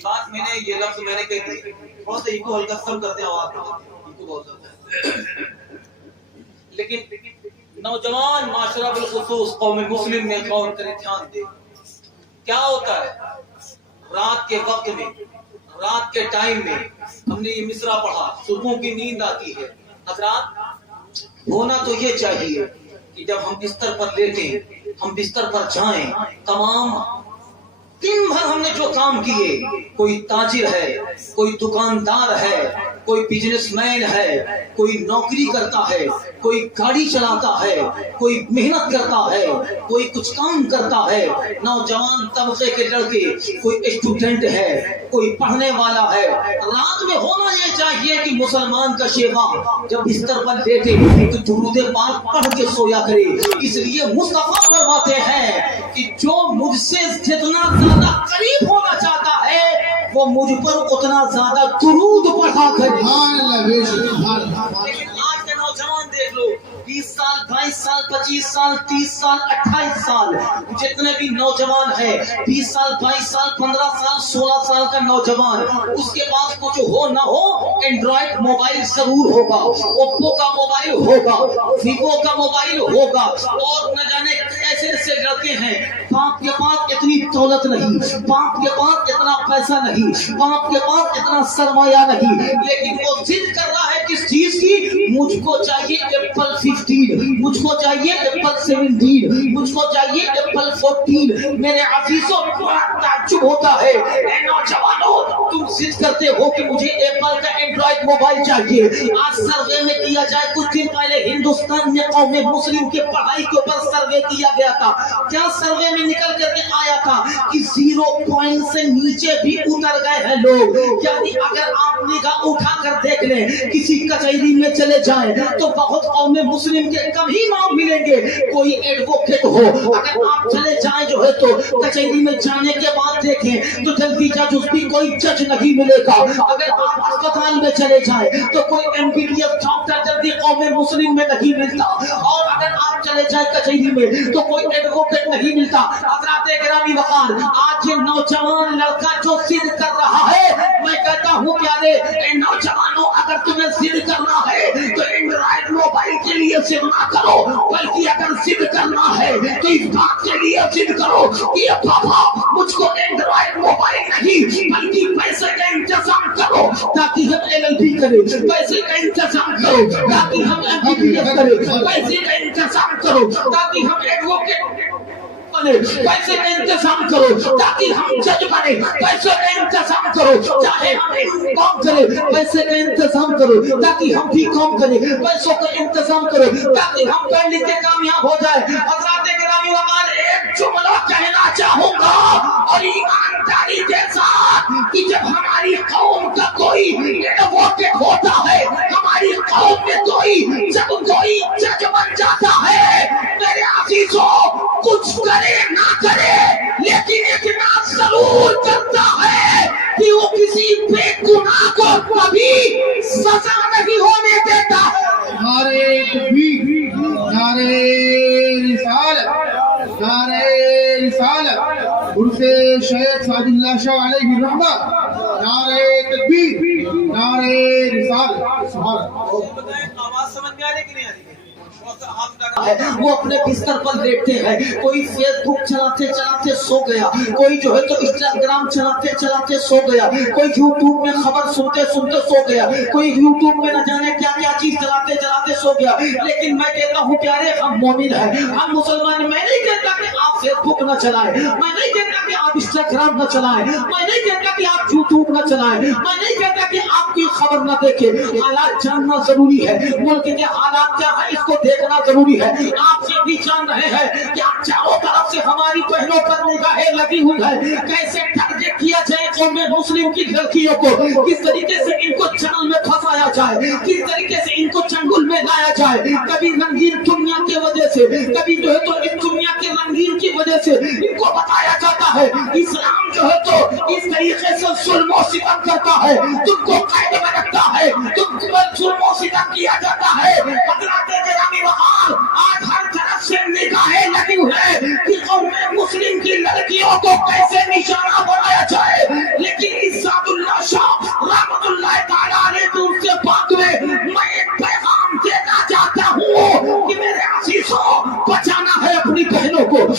یہ بات میں نے یہ لفظ میں نے کہہ دی تھوڑا سا ایکو ہلکا کم کرتے آواز ایکو بہت زیادہ ہے لیکن نوجوان معاشرہ بالخصوص قوم مسلم میں غور کرے دھیان دے کیا ہوتا ہے رات کے وقت میں رات کے ٹائم میں ہم نے یہ مصرع پڑھا صبح کی نیند آتی ہے حضرات ہونا تو یہ چاہیے کہ جب ہم بستر پر لیٹیں ہم بستر پر جائیں تمام دن بھر ہم نے جو کام کیے کوئی تاجر ہے کوئی دکاندار ہے کوئی بزنس مین ہے کوئی نوکری کرتا ہے کوئی گاڑی چلاتا ہے کوئی محنت کرتا ہے کوئی کچھ کام کرتا ہے نوجوان طبقے کے لڑکے کوئی اسٹوڈنٹ ہے کوئی پڑھنے والا ہے رات میں ہونا یہ چاہیے کہ مسلمان کا شیوا جب بستر پر لیٹے تو درود پاک پڑھ کے سویا کرے اس لیے مصطفیٰ فرماتے ہیں کہ جو مجھ سے جتنا زیادہ قریب ہونا چاہتا ہے وہ مجھ پر اتنا زیادہ درود پڑھا کرے لیکن آج کے نوجوان دیکھ لو 20 سال 22 سال 25 سال 30 سال 28 سال جتنے بھی نوجوان ہیں 20 سال 22 سال 15 سال 16 سال کا نوجوان اس کے پاس کچھ ہو نہ ہو اینڈرائڈ موبائل ضرور ہوگا اوپو کا موبائل ہوگا ویوو کا موبائل ہوگا اور نہ جانے ایسے ایسے لڑکے ہیں باپ کے پاس اتنی دولت نہیں باپ کے پاس اتنا پیسہ نہیں باپ کے پاس اتنا سرمایہ نہیں لیکن وہ ضد کر رہا ہے کس چیز کی مجھ کو چاہیے ایپل 15 مجھ کو چاہیے ایپل 17 مجھ کو چاہیے ایپل 14 میرے عزیزوں بڑا تعجب ہوتا ہے اے نوجوانوں تم ضد کرتے ہو کہ مجھے ایپل کا اینڈرائڈ موبائل چاہیے آج سروے میں کیا جائے کچھ دن پہلے ہندوستان میں قوم مسلم کی پڑھائی کے اوپر سروے کیا گیا تھا کیا سروے میں نکل کر کے آیا تھا کہ 0 پوائنٹ سے نیچے بھی اتر گئے ہیں لوگ یعنی اگر آپ نگاہ اٹھا کر دیکھ لیں کسی کچہری میں چلے جائیں تو بہت قوم مسلم کے کم ہی نام ملیں گے کوئی ایڈوکیٹ ہو اگر آپ چلے جائیں جو ہے تو کچہری میں جانے کے بعد دیکھیں تو جلدی جج اس بھی کوئی جج نہیں ملے گا اگر آپ اسپتال میں چلے جائیں تو کوئی MBBS ڈاکٹر جلدی قوم مسلم میں نہیں ملتا اور اگر آپ چلے جائیں کچہری میں تو کوئی ایڈوکیٹ نہیں ملتا حضرات گرامی وقار آج یہ نوجوان لڑکا جو ضد کر رہا ہے میں کہتا ہوں پیارے اے نوجوانوں اگر تمہیں ضد کرنا ہے تو اینڈرائڈ موبائل کے لیے ضد نہ کرو بلکہ اگر ضد کرنا ہے تو اس بات کے لیے ضد کرو کہ پاپا مجھ کو اینڈرائڈ موبائل نہیں بلکہ پیسے کا انتظام کرو تاکہ ہم LLB کریں پیسے کا انتظام کرو تاکہ ہم MBBS کریں پیسے کا انتظام کرو تاکہ ہم ایڈوکیٹ پیسے کا انتظام کرو تاکہ ہم جج بنے پیسے کا انتظام کرو چاہے ہم کام کریں پیسے کا انتظام کرو تاکہ ہم بھی کام کریں پیسوں کا انتظام کرو تاکہ ہم پڑھ لکھ کے کامیاب ہو جائے حضرات گرامی وقار ایک جملہ کہنا چاہوں گا اور ایمانداری کے ساتھ کہ جب ہماری قوم کا کوئی ایڈوکیٹ ہوتا ہے ہماری قوم میں کوئی جب کوئی جج بن جاتا ہے میرے عزیزوں کچھ کرے نہ کرے لیکن اتنا ضرور کرتا ہے کہ وہ کسی بے گناہ کو کبھی سزا نہیں ہونے دیتا نعرے تکبیر نعرے رسالت نعرے رسالت عرف شیخ سعد اللہ شاہ علیہ الرحمہ نعرے تکبیر نعرے رسالت سبحان اللہ آواز سمجھ میں آ رہی کہ نہیں آ رہی وہ اپنے بستر پر لیٹتے ہیں کوئی فیس بک چلاتے چلاتے سو گیا کوئی جو ہے تو انسٹاگرام چلاتے چلاتے سو گیا کوئی یوٹیوب میں خبر سنتے سنتے سو گیا کوئی یوٹیوب میں نہ جانے کیا کیا چیز چلاتے چلاتے سو گیا لیکن میں کہتا ہوں پیارے ہم مومن ہیں ہم مسلمان میں نہیں کہتا کہ آپ فیس بک نہ چلائیں میں نہیں کہتا کہ آپ انسٹاگرام نہ چلائیں میں نہیں کہتا کہ آپ یوٹیوب نہ چلائیں میں نہیں کہتا کہ آپ کی خبر نہ دیکھیں حالات جاننا ضروری ہے ملک کے حالات کیا ہے اس کو دیکھنا ضروری ہے آپ یہ بھی جان رہے ہیں کہ آپ چاروں طرف سے ہماری بہنوں پر نگاہیں لگی ہوئی ہے کیسے ٹارگٹ کیا جائے قوم مسلم کی لڑکیوں کو کس طریقے سے ان کو جنگل میں پھنسایا جائے کس طریقے سے ان کو چنگل میں لایا جائے کبھی رنگین دنیا کی وجہ سے کبھی جو ہے تو اس دنیا کے رنگین کی وجہ سے ان کو بتایا جاتا ہے اسلام جو ہے تو اس طریقے سے ظلم و ستم کرتا ہے تم کو قید میں رکھتا ہے تم کو ظلم و ستم کیا جاتا ہے حضرات گرامی وقار آج ہر طرف سے نگاہیں لگی ہوئے کہ قوم مسلم کی لڑکیوں کو کیسے نشانہ بنایا جائے لیکن اس